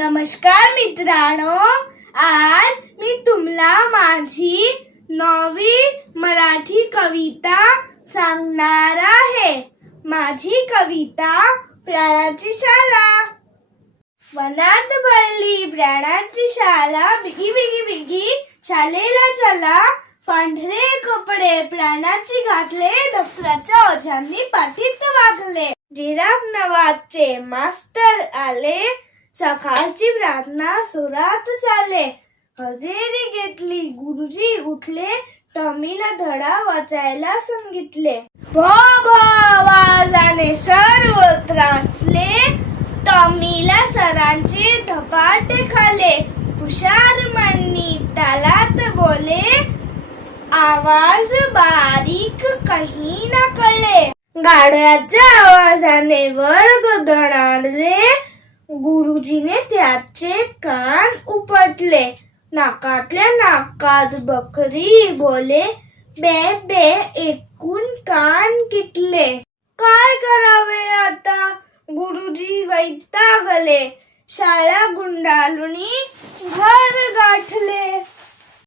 नमस्कार मित्रांनो. आज मी तुम्हाला माझी नवी मराठी कविता सांगणार आहे. माझी कविता प्राणाची शाला वनात भरली प्राणाची शाला बिगी बिगी बिगी. शालेला चला. पांढरे कपडे प्राणाची घातले. दप्तराच्या ओझ्यांनी पाठीत वागले. जिराफ नवाचे मास्टर आले. सकाळची प्रार्थना सुरात चाले. हजेरी घेतली गुरुजी उठले टॉमीला धडा वाचायला सांगितले. भो भो आवाजाने सर्व त्रासले. टॉमीला सरांचे धपाटे खाले. हुशार मांनी तालात बोले. आवाज बारीक काही ना कळले. गाड्याच्या आवाजाने वर्ग धडाडले. गुरुजीने त्याचे कान उपटले. नाकातल्या नाकात बकरी बोले बे बे एकूण कान किटले. काय करावे आता? गुरुजी वैतागले. शाळा गुंडाळून घर